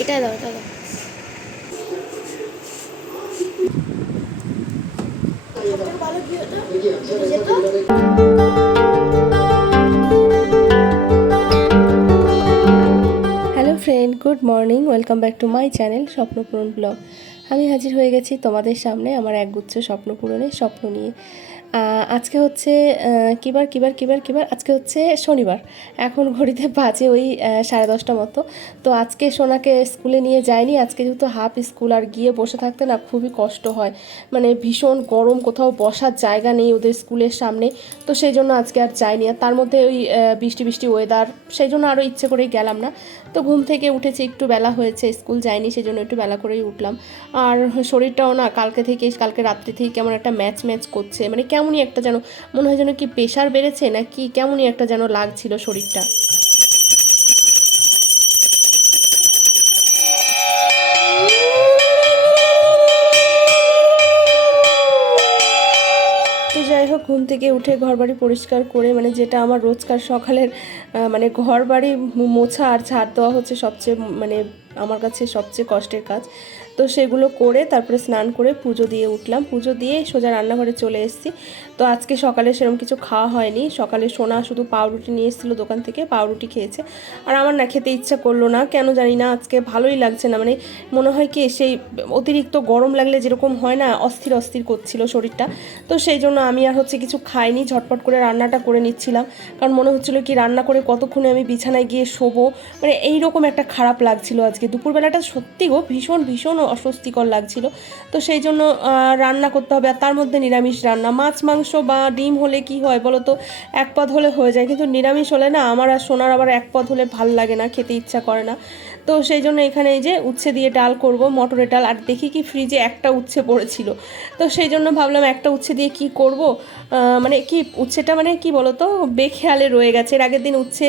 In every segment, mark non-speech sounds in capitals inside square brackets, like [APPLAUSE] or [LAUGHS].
এটা দাও এটা দাও। Hello friend good morning welcome back to my channel Swapnapuran vlog আমি হাজির হয়ে গেছি তোমাদের সামনে আমার একগুচ্ছ স্বপ্ন পূরণের স্বপ্ন নিয়ে। আজকে হচ্ছে কিবার কিবার কিবার কিবার, আজকে হচ্ছে শনিবার। এখন ঘড়িতে বাজে ওই সাড়ে দশটা মতো। তো আজকে সোনাকে স্কুলে নিয়ে যায়নি আজকে যেহেতু হাফ স্কুল আর গিয়ে বসে থাকতে না খুবই কষ্ট হয়। মানে ভীষণ গরম, কোথাও বসার জায়গা নেই ওদের স্কুলের সামনে। তো সেই জন্য আজকে আর যাইনি। আর তার মধ্যে ওই বৃষ্টি বৃষ্টি ওয়েদার সেই জন্য আরও ইচ্ছে করেই গেলাম না। তো ঘুম থেকে উঠেছি, একটু বেলা হয়েছে, স্কুল যায়নি সেই জন্য একটু বেলা করেই উঠলাম। আর শরীরটাও না, কালকে থেকে, কালকে রাত্রি থেকে কেমন একটা ম্যাচ ম্যাচ করছে মানে কেমনই একটা যেন, মনে হয় যেন কি প্রেশার বেড়েছে, না কি, কেমনই একটা যেন লাগছিল শরীরটা। ঘুম থেকে উঠে ঘর বাড়ি পরিষ্কার করে মানে যেটা আমার রোজকার সকালের মানে ঘর বাড়ি মোছা আর ঝাড় দেওয়া হচ্ছে সবচেয়ে মানে আমার কাছে সবচেয়ে কষ্টের কাজ। তো সেগুলো করে তারপরে স্নান করে পুজো দিয়ে উঠলাম। পুজো দিয়ে সোজা রান্নাঘরে চলে এসেছি। তো আজকে সকালে সেরকম কিছু খাওয়া হয়নি। সকালে সোনা শুধু পাউরুটি নিয়ে এসেছিল দোকান থেকে, পাউরুটি খেয়েছে। আর আমার না খেতে ইচ্ছা করল না, কেন জানি না, আজকে ভালোই লাগছে না। মানে মনে হয় কি, সেই অতিরিক্ত গরম লাগলে যেরকম হয় না, অস্থির অস্থির করছিল শরীরটা। তো সেই জন্য আমি আর হচ্ছে কিছু খাইনি, ঝটপট করে রান্নাটা করে নিচ্ছিলাম। কারণ মনে হচ্ছিল কি, রান্না করে কতক্ষণে আমি বিছানায় গিয়ে শোবো? মানে এইরকম একটা খারাপ লাগছিল আজকে। দুপুরবেলাটা সত্যি গো, ভীষণ ভীষণ অস্বস্তিকর লাগছিল। তো সেই জন্য রান্না করতে হবে। আর তার মধ্যে নিরামিষ রান্না। মাছ, মাংস বা ডিম হলে কি হয় বলো তো এক পদ হলে হয়ে যায়। কিন্তু নিরামিষ হলে না, আমার আর সোনার আবার এক পদ হলে ভালো লাগে না, খেতে ইচ্ছা করে না। তো সেই জন্য এখানে এই যে উচ্ছে দিয়ে ডাল করব, মটরের ডাল। আর দেখি কি ফ্রিজে একটা উচ্ছে পড়েছিল। তো সেই জন্য ভাবলাম একটা উচ্ছে দিয়ে কি করব? মানে কি উচ্ছেটা মানে কি বলো তো বেখেয়ালে রয়ে গেছে। এর আগের দিন উচ্ছে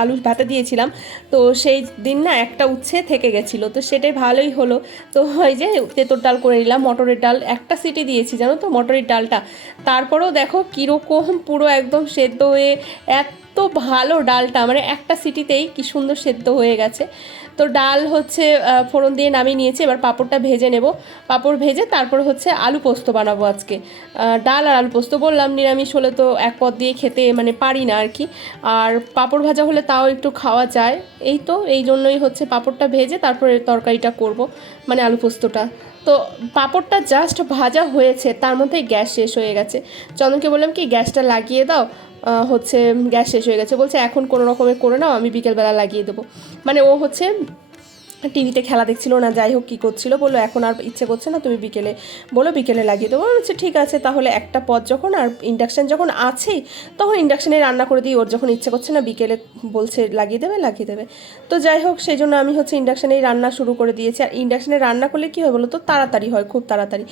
আলু ভাতে দিয়েছিলাম। তো সেই দিন না একটা উচ্ছে থেকে গেছিল। তো সেটাই ভালোই হলো। তো ওই যে তেঁতোর ডাল করে নিলাম, মটরের ডাল, একটা সিটি দিয়েছি, জানো তো, মটরের ডালটা। তারপরেও দেখো কীরকম পুরো একদম সেদ্ধ হয়ে এত ভালো ডালটা মানে একটা সিটিতেই কি সুন্দর সেদ্ধ হয়ে গেছে। তো ডাল হচ্ছে ফোড়ন দিয়ে নামিয়ে নিয়েছি, এবার পাঁপড়টা ভেজে নেব। পাঁপড় ভেজে তারপর হচ্ছে আলু পোস্ত বানাবো আজকে। ডাল আর আলু পোস্ত বললাম, নিরামিষ হলে তো এক পদ দিয়ে খেতে মানে পারি না আর কি। আর পাঁপড় ভাজা হলে তাও একটু খাওয়া যায়। এই তো, এই জন্যই হচ্ছে পাঁপড়টা ভেজে তারপরে তরকারিটা করব মানে আলু পোস্তটা। তো পাঁপড়টা জাস্ট ভাজা হয়েছে, তার মধ্যে গ্যাস শেষ হয়ে গেছে। চন্দনকে বললাম, কি, গ্যাসটা লাগিয়ে দাও? হচ্ছে, গ্যাস শেষ হয়ে গেছে। বলছে, এখন কোনো রকমের করে নাও, আমি বিকেলবেলা লাগিয়ে দেবো। মানে ও হচ্ছে টিভিতে খেলা দেখছিল না, যাই হোক কী করছিল, বলল, এখন আর ইচ্ছে করছে না, তুমি বিকেলে বলো, বিকেলে লাগিয়ে দেবো। বলছি ঠিক আছে, তাহলে একটা পদ যখন আর ইন্ডাকশান যখন আছেই, তখন ইন্ডাকশানে রান্না করে দিই, ওর যখন ইচ্ছে করছে না, বিকেলে বলছে লাগিয়ে দেবে লাগিয়ে দেবে। তো যাই হোক, সেই জন্য আমি হচ্ছে ইন্ডাকশানেই রান্না শুরু করে দিয়েছি। আর ইন্ডাকশানে রান্না করলে কী হয় বলো তো তাড়াতাড়ি হয়, খুব তাড়াতাড়ি।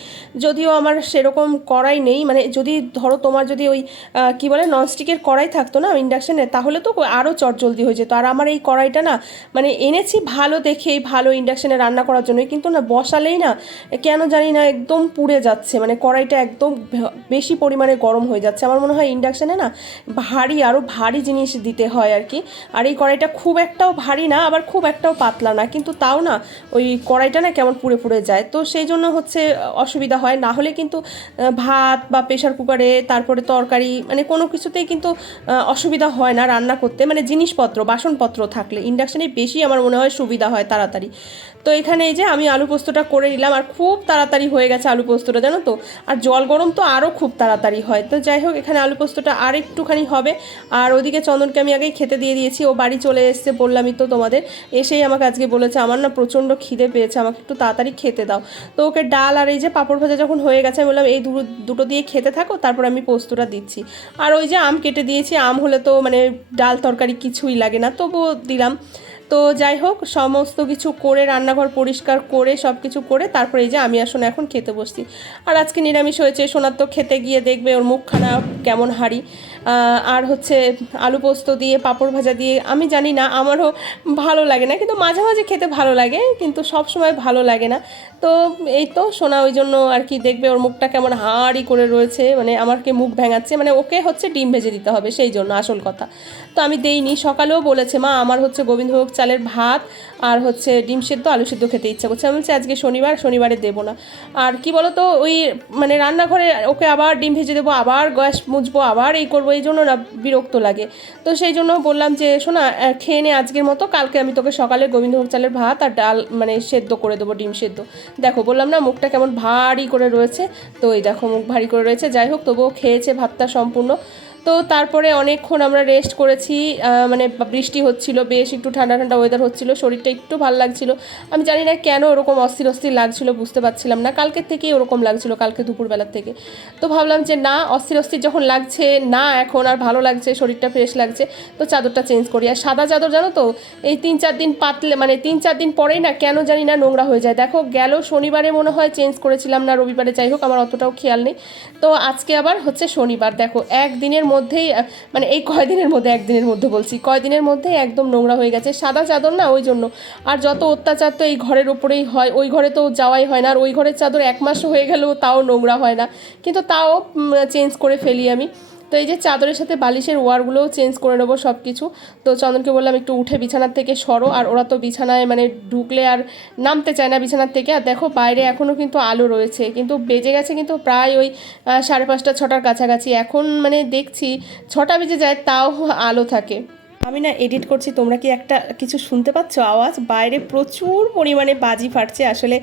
যদিও আমার সেরকম কড়াই নেই মানে যদি ধরো তোমার যদি ওই কি বলে ননস্টিকের কড়াই থাকতো না ইন্ডাকশানে তাহলে তো আরও চটজলদি হয়ে যেত। আর আমার এই কড়াইটা না মানে এনেছি ভালো দেখেই ভালো ইন্ডাকশানে রান্না করার জন্য কিন্তু না, বসালেই না, কেন জানি না একদম পুড়ে যাচ্ছে। মানে কড়াইটা একদম বেশি পরিমাণে গরম হয়ে যাচ্ছে। আমার মনে হয় ইন্ডাকশানে না ভারী আরও ভারী জিনিস দিতে হয় আর কি। আর এই কড়াইটা খুব একটাও ভারী না, আবার খুব একটাও পাতলা না। কিন্তু তাও না, ওই কড়াইটা না কেমন পুড়ে পুড়ে যায়। তো সেই জন্য হচ্ছে অসুবিধা হয়। না হলে কিন্তু ভাত বা প্রেশার কুকারে, তারপরে তরকারি মানে কোনো কিছুতেই কিন্তু অসুবিধা হয় না রান্না করতে। মানে জিনিসপত্র, বাসনপত্র থাকলে ইন্ডাকশানে বেশি আমার মনে হয় সুবিধা হয় তাড়াতাড়ি। তো এখানে এই যে আমি আলু পোস্তটা করে নিলাম আর খুব তাড়াতাড়ি হয়ে গেছে আলু পোস্তটা, জানো তো? আর জল গরম তো আরও খুব তাড়াতাড়ি হয়। তো যাই হোক, এখানে আলু পোস্তটা আর একটুখানি হবে। আর ওদিকে চন্দনকে আমি আগেই খেতে দিয়ে দিয়েছি, ও বাড়ি চলে এসছে বললামই তো তোমাদের। এসেই আমাকে আজকে বলেছে, আমার না প্রচণ্ড খিদে পেয়েছে, আমাকে একটু তাড়াতাড়ি খেতে দাও। তো ওকে ডাল আর এই যে পাঁপড় ভাজা যখন হয়ে গেছে, আমি বললাম, এই দুটো দুটো দিয়ে খেতে থাকো, তারপর আমি পোস্তটা দিচ্ছি। আর ওই যে আম কেটে দিয়েছি, আম হলে তো মানে ডাল তরকারি কিছুই লাগে না, তবুও দিলাম। তো যাই হোক, সমস্ত কিছু করে, রান্নাঘর পরিষ্কার করে সব কিছু করে, তারপরে এই যে আমি আসলে এখন খেতে বসছি। আর আজকে নিরামিষ হয়েছে, সোনার তো খেতে গিয়ে দেখবে ওর মুখখানা কেমন হাড়ি। আর হচ্ছে আলু পোস্ত দিয়ে, পাঁপড় ভাজা দিয়ে, আমি জানি না, আমারও ভালো লাগে না, কিন্তু মাঝে মাঝে খেতে ভালো লাগে, কিন্তু সব সময় ভালো লাগে না। তো এই তো সোনা ওই জন্য আর কি দেখবে ওর মুখটা কেমন হাঁড়ি করে রয়েছে মানে আমাকে মুখ ভেঙাচ্ছে মানে ওকে হচ্ছে ডিম ভেজে দিতে হবে, সেই জন্য আসল কথা। তো আমি দেইনি। সকালেও বলেছে, মা, আমার হচ্ছে গোবিন্দভোগ চালের ভাত আর হচ্ছে ডিম সেদ্ধ, আলু সেদ্ধ খেতে ইচ্ছা করছে। আমি বলছি, আজকে শনিবার, শনিবারে দেবো না। আর কি বলতো, ওই মানে রান্নাঘরে ওকে আবার ডিম ভেজে দেবো, আবার গ্যাস মুছবো, আবার এই করব, এই জন্য না বিরক্ত লাগে। তো সেই জন্য বললাম যে, শোনা খেয়ে নে আজকের মতো, কালকে আমি তোকে সকালে গোবিন্দভোগ চালের ভাত আর ডাল মানে সেদ্ধ করে দেবো, ডিম সেদ্ধ। দেখো, বললাম না, মুখটা কেমন ভারী করে রয়েছে। তো এই দেখো, মুখ ভারী করে রয়েছে। যাই হোক, তবুও খেয়েছে ভাতটা সম্পূর্ণ। তো তারপরে অনেকক্ষণ আমরা রেস্ট করেছি মানে বৃষ্টি হচ্ছিল, বেশ একটু ঠান্ডা ঠান্ডা ওয়েদার হচ্ছিল, শরীরটা একটু ভালো লাগছিল। আমি জানি না কেন ওরকম অস্থির অস্থির লাগছিল, বুঝতে পারছিলাম না। কালকের থেকেই ওরকম লাগছিল, কালকে দুপুরবেলার থেকে। তো ভাবলাম যে না, অস্থির অস্থির যখন লাগছে, না এখন আর ভালো লাগছে, শরীরটা ফ্রেশ লাগছে, তো চাদরটা চেঞ্জ করি। আর সাদা চাদর জানো তো, এই তিন চার দিন পাতলে মানে তিন চার দিন পরেই না কেন জানি না নোংরা হয়ে যায়। দেখো, গেল শনিবারে মনে হয় চেঞ্জ করেছিলাম না, রবিবারে যাই হোক, আমার অতটাও খেয়াল নেই। তো আজকে আবার হচ্ছে শনিবার, দেখো, একদিনের মধ্যেই মানে এই কয়দিনের মধ্যে, একদিনের মধ্যে বলছি, কয়দিনের মধ্যেই একদম নোংরা হয়ে গেছে। সাদা চাদর না, ওই জন্য। আর যত অত্যাচার তো এই ঘরের ওপরেই হয়, ওই ঘরে তো যাওয়াই হয় না। আর ওই ঘরের চাদর এক মাস হয়ে গেলেও তাও নোংরা হয় না। কিন্তু তাও চেঞ্জ করে ফেলি আমি। তো এই যে চাদরের সাথে বালিশের ওয়ারগুলোও চেঞ্জ করে নেব সব কিছু তো চন্দনকে বললাম, একটু উঠে বিছানার থেকে সরো। আর ওরা তো বিছানায় মানে ঢুকলে আর নামতে চায় না বিছানার থেকে। আর দেখো, বাইরে এখনও কিন্তু আলো রয়েছে। কিন্তু বেজে গেছে কিন্তু প্রায় ওই সাড়ে পাঁচটা, ছটার কাছাকাছি। এখন মানে দেখছি, ছটা বেজে যায়, তাও আলো থাকে। আমি না এডিট করছি, তোমরা কি একটা কিছু শুনতে পাচ্ছ? আওয়াজ? বাইরে প্রচুর পরিমাণে বাজি ফাটছে আসলে।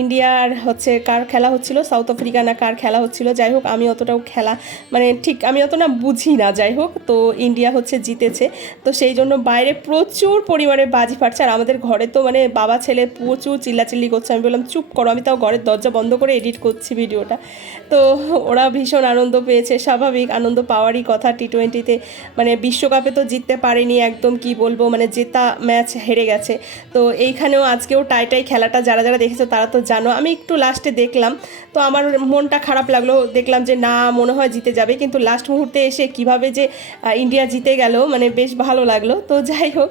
ইন্ডিয়ার হচ্ছে কার খেলা হচ্ছিল? সাউথ আফ্রিকা না কার খেলা হচ্ছিল? যাই হোক, আমি অতটাও খেলা মানে ঠিক আমি অত না বুঝি না, যাই হোক। তো ইন্ডিয়া হচ্ছে জিতেছে। তো সেই জন্য বাইরে প্রচুর পরিমাণে বাজি ফাটছে। আর আমাদের ঘরে তো মানে বাবা, ছেলে প্রচুর চিল্লাচিল্লি করছে। আমি বললাম, চুপ করো, আমি তাও ঘরের দরজা বন্ধ করে এডিট করছি ভিডিওটা। তো ওরা ভীষণ আনন্দ পেয়েছে, স্বাভাবিক আনন্দ পাওয়ারই কথা টি টোয়েন্টিতে মানে বিশ্বকাপে তো জিততে পারেনি একদম, কি বলব মানে জেতা ম্যাচ হেরে গেছে। তো এইখানেও আজকেও টাই টাই খেলাটা যারা যারা দেখেছ তারা তো জানো। আমি একটু লাস্টে দেখলাম, তো আমার মনটা খারাপ লাগল। দেখলাম যে না, মনে হয় জিতে যাবে। কিন্তু লাস্ট মুহূর্তে এসে কীভাবে যে ইন্ডিয়া জিতে গেল মানে বেশ ভালো লাগল। তো যাই হোক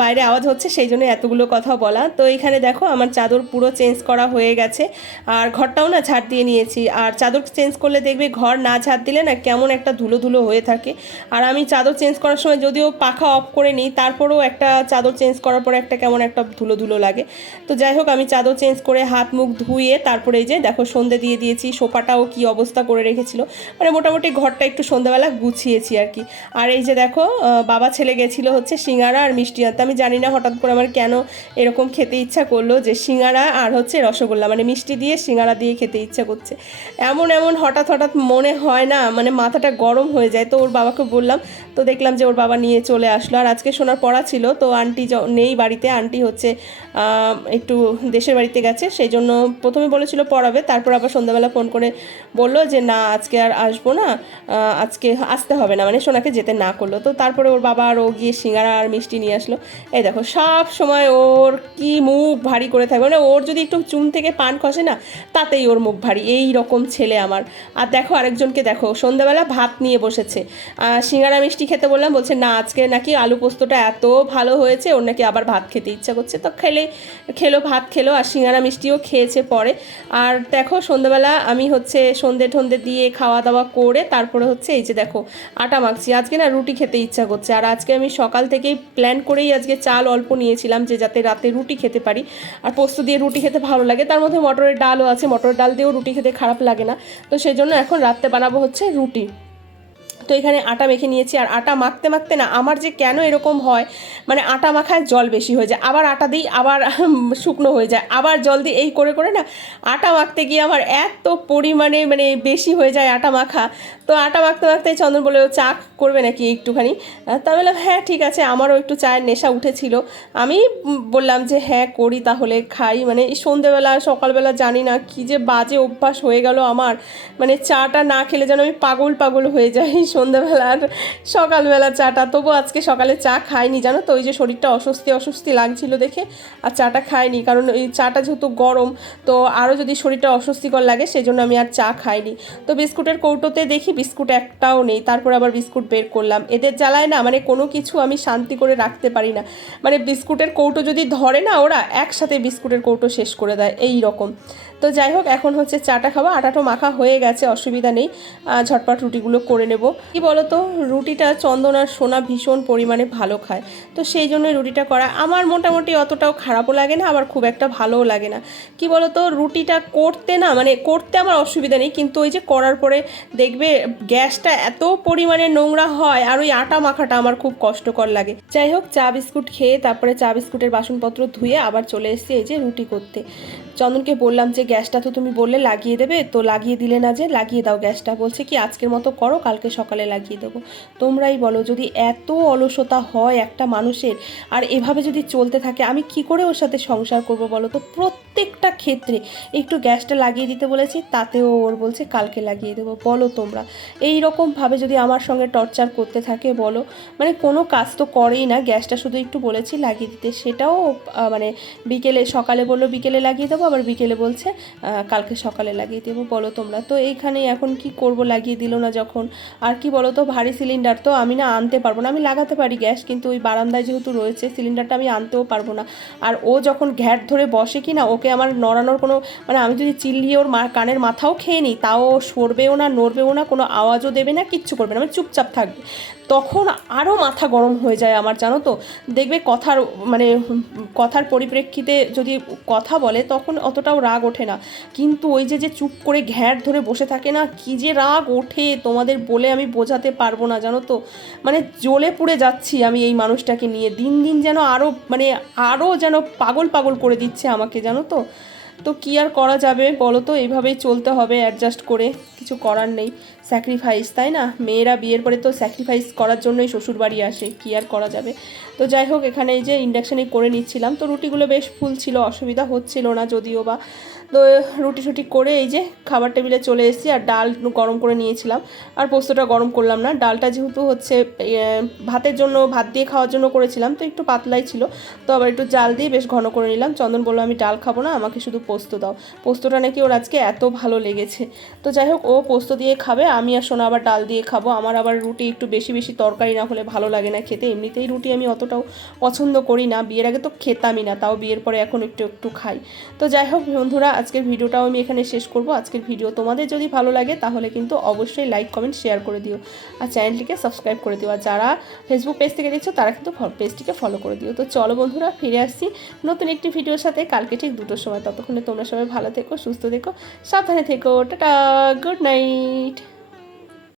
বাইরে আওয়াজ হচ্ছে, সেই জন্য এতগুলো কথা বলা। তো এখানে দেখো, আমার চাদর পুরো চেঞ্জ করা হয়ে গেছে। আর ঘরটাও না ঝাড় দিয়ে নিয়েছি। আর চাদর চেঞ্জ করলে দেখবে ঘর না ঝাড় দিলে না কেমন একটা ধুলো ধুলো হয়ে থাকে। আর আমি চাদর চেঞ্জ করার সময় যদিও পাখা অফ করে নিই, তারপরেও একটা চাদর চেঞ্জ করার পরে একটা কেমন একটা ধুলো ধুলো লাগে। তো যাই হোক, আমি চাদর চেঞ্জ করে হাত মুখ ধুয়ে তারপরে এই যে দেখো সন্ধে দিয়ে দিয়েছি, সোফাটাও কি অবস্থা করে রেখেছিল। মানে মোটামুটি ঘরটা একটু সন্ধ্যাবেলা গুছিয়েছি আর কি। আর এই যে দেখো বাবা ছেলে গেছিল হচ্ছে সিঙ্গারা আর মিষ্টি আনতে। আমি জানি না হঠাৎ করে আমার কেন এরকম খেতে ইচ্ছা করল যে সিঙ্গারা আর হচ্ছে রসগোল্লা। মানে মিষ্টি দিয়ে সিঙ্গারা দিয়ে খেতে ইচ্ছা করছে। এমন এমন হঠাৎ হঠাৎ মনে হয় না মানে মাথাটা গরম হয়ে যায়। তো ওর বাবাকে বললাম, তো দেখলাম যে ওর বাবা নিয়ে চলে আসলো। আর আজকে সোনার পড়া ছিল, তো আন্টি নেই বাড়িতে। আন্টি হচ্ছে একটু দেশের বাড়িতে গেছে সেই জন্য প্রথমে বলেছিল পড়াবে, তারপর আবার সন্ধ্যাবেলা ফোন করে বলল যে, না, আজকে আর আসব না আজকে আসতে হবে না। মানে সোনাকে যেতে না করল। তো তারপরে ওর বাবা আর ও গিয়ে সিঙ্গারা আর মিষ্টি নিয়ে আসলো। এই দেখো, সব সময় ওর কি মুখ ভারী করে থাকবে। মানে ওর যদি একটু চুন থেকে পান খসে না, তাতেই ওর মুখ ভারী। এই রকম ছেলে আমার। আর দেখো, আরেকজনকে দেখো, সন্ধ্যাবেলা ভাত নিয়ে বসেছে। সিঙ্গারা মিষ্টি খেতে বললাম, বলছে, না, আজকে নাকি আলু পোস্তটা এত ভালো হয়েছে, ওর নাকি আবার ভাত খেতে ইচ্ছা করছে। তো খেলে, খেলো ভাত, খেলো আর সিঙ্গারা মিষ্টিও খেয়েছে পরে। আর দেখো সন্ধ্যাবেলা আমি হচ্ছে সন্ধে ঠন্ধে দিয়ে খাওয়া দাওয়া করে তারপরে হচ্ছে এই যে দেখো আটা মাখছি। আজকে না রুটি খেতে ইচ্ছা করছে। আর আজকে আমি সকাল থেকেই প্ল্যান করেই আজকে চাল অল্প নিয়েছিলাম যে যাতে রাতে রুটি খেতে পারি। আর পোস্ত দিয়ে রুটি খেতে ভালো লাগে। তার মধ্যে মটরের ডালও আছে। মটরের ডাল দিয়েও রুটি খেতে খারাপ লাগে না। তো সেই জন্য এখন রাত্রে বানাবো হচ্ছে রুটি। তো এখানে আটা মেখে নিয়েছি আর আটা মাখতে মাখতে না আমার যে কেন এরকম হয় মানে আটা মাখায় জল বেশি হয়ে যায়। আবার আটা দিই, আবার [LAUGHS] শুকনো হয়ে যায়। আবার জল দিই, এই করে করে না আটা মাখতে গিয়ে আমার এত পরিমাণে মানে বেশি হয়ে যায় আটা মাখা। তো আটা মাখতে মাখতে চন্দন বলে "ও চা করবে নাকি একটুখানি? তা বললাম হ্যাঁ ঠিক আছে। আমারও একটু চায়ের নেশা উঠেছিল। আমি বললাম যে হ্যাঁ করি তাহলে, খাই। মানে সন্ধেবেলা, সকালবেলা জানি না কি যে বাজে অভ্যাস হয়ে গেল আমার। মানে চাটা না খেলে যেন আমি পাগল পাগল হয়ে যাই। সন্ধ্যাবেলা আর সকালবেলা চাটা। তবু আজকে সকালে চা খাইনি, জানো তো? ওই যে শরীরটা অস্বস্তি অস্বস্তি লাগছিল দেখে আর চাটা খাইনি। কারণ এই চাটা যেহেতু গরম, তো আরও যদি শরীরটা অস্বস্তিকর লাগে, সেজন্য আমি আর চা খাইনি। তো বিস্কুটের কৌটোতে দেখি বিস্কুট একটাও নেই, তারপর আবার বিস্কুট বের করলাম। এদের জ্বালায় না মানে কোনো কিছু আমি শান্তি করে রাখতে পারি না। মানে বিস্কুটের কৌটো যদি ধরে না ওরা, একসাথে বিস্কুটের কৌটো শেষ করে দেয় এই রকম তো যাই হোক, এখন হচ্ছে চাটা খাব। আটাটো মাখা হয়ে গেছে, অসুবিধা নেই। ঝটপট রুটিগুলো করে নেব। কি বলো তো রুটিটা চন্দন আর সোনা ভীষণ পরিমাণে ভালো খায়। তো সেই জন্য রুটিটা করা। আমার মোটামুটি অতটাও খারাপও লাগে না, আবার খুব একটা ভালোও লাগে না। কি বলো তো রুটিটা করতে না মানে করতে আমার অসুবিধা নেই, কিন্তু ওই যে করার পরে দেখবে গ্যাসটা এত পরিমাণে নোংরা হয়, আর ওই আটা মাখাটা আমার খুব কষ্টকর লাগে। যাই হোক, চা বিস্কুট খেয়ে তারপরে চা বিস্কুটের বাসনপত্র ধুয়ে আবার চলে এসেছি এই যে রুটি করতে। চন্দনকে বললাম যে গ্যাসটা তো তুমি বললে লাগিয়ে দেবে, তো লাগিয়ে দিলে না যে লাগিয়ে দাও গ্যাসটা। বলছে কি, আজকের মতো করো, কালকে সকালে লাগিয়ে দেবো। তোমরাই বলো, যদি এত অলসতা হয় একটা মানুষের, আর এভাবে যদি চলতে থাকে, আমি কি করে ওর সাথে সংসার করব বলো তো? প্রত্যেকটা ক্ষেত্রে একটু গ্যাসটা লাগিয়ে দিতে বলেছি, তাতেও ওর বলছে কালকে লাগিয়ে দেবো, বলো তোমরা। এই রকমভাবে যদি আমার সঙ্গে টর্চার করতে থাকে, বলো। মানে কোনো কাজ তো করেই না, গ্যাসটা শুধু একটু বলেছি লাগিয়ে দিতে। সেটাও মানে বিকেলে, সকালে বলল বিকেলে লাগিয়ে দেবো, আবার বিকেলে বলছে কালকে সকালে লাগিয়ে দেবো, বলো তোমরা। তো এইখানে এখন কি করব লাগিয়ে দিল না যখন? আর কি বলো তো, ভারী সিলিন্ডার তো আমি না আনতে পারব না। আমি লাগাতে পারি গ্যাস, কিন্তু ওই বারান্দায় যেহেতু রয়েছে, সিলিন্ডারটা আমি আনতেও পারব না। আর ও যখন ঘ্যাট ধরে বসে কি না ওকে আমার নড়ানোর কোনো মানে আমি যদি চিল্লিয়ে ওর মা, কানের মাথাও খেয়ে নিই, তাও সরবেও না, নড়বেও না, কোনো আওয়াজও দেবে না, কিচ্ছু করবে না মানে চুপচাপ থাকবে। তখন আরও মাথা গরম হয়ে যায় আমার, জানো তো? দেখবে কথার মানে কথার পরিপ্রেক্ষিতে যদি কথা বলে, তখন অতটাও রাগ ওঠে না। কিন্তু ওই যে যে চুপ করে ঘ্যাট ধরে বসে থাকে না, কি যে রাগ ওঠে তোমাদের বলে আমি বোঝাতে পারব না, জানো তো? মানে জ্বলে পুড়ে যাচ্ছি আমি এই মানুষটাকে নিয়ে। দিন দিন যেন আরও মানে আরও যেন পাগল পাগল করে দিচ্ছে আমাকে, জানো তো? তো? তো কী আর করা যাবে বলো তো? এইভাবেই চলতে হবে অ্যাডজাস্ট করে। কিছু করার নেই। স্যাক্রিফাইস তাই না? মেয়েরা বিয়ের পরে তো স্যাক্রিফাইস করার জন্যই শ্বশুরবাড়ি আসে। কী আর করা যাবে? তো যাই হোক, এখানে এই যে ইন্ডাকশানে করে নিচ্ছিলাম। তো রুটিগুলো বেশ ফুল ছিল, অসুবিধা হচ্ছিল না যদিও বা। তো রুটি টুটি করে এই যে খাবার টেবিলে চলে এসেছি, আর ডাল গরম করে নিয়েছিলাম। আর পোস্তটা গরম করলাম না। ডালটা যেহেতু হচ্ছে ভাতের জন্য, ভাত দিয়ে খাওয়ার জন্য করেছিলাম, তো একটু পাতলাই ছিল। তো আবার একটু জাল দিয়ে বেশ ঘন করে নিলাম। চন্দন বলল, আমি ডাল খাব না, আমাকে শুধু পোস্ত দাও। পোস্তটা নাকি ওর আজকে এত ভালো লেগেছে। তো যাই হোক, ও পোস্ত দিয়ে খাবে, আমি আর সোনা আবার ডাল দিয়ে খাব। আমার আবার রুটি একটু বেশি বেশি তরকারি না হলে ভালো লাগে না খেতে। এমনিতেই রুটি আমি অতটাও পছন্দ করি না। বিয়ের আগে তো খেতামই না, তাও বিয়ের পরে এখন একটু একটু খাই। তো যাই হোক, বন্ধুরা আজকের ভিডিওটাও আমি এখানে শেষ করব। আজকের ভিডিও তোমাদের যদি ভালো লাগে, তাহলে কিন্তু অবশ্যই লাইক কমেন্ট শেয়ার করে দিও। আর চ্যানেলটিকে সাবস্ক্রাইব করে দিও। আর যারা ফেসবুক পেজ থেকে দেখছ, তারা কিন্তু পেজটিকে ফলো করে দিও। তো চলো বন্ধুরা, ফিরে আসছি নতুন একটি ভিডিওর সাথে। কালকে ঠিক দুটোর সময়। ততক্ষণে তোমরা সবাই ভালো থেকো, সুস্থ থেকো, সাবধানে থেকো। Tata good night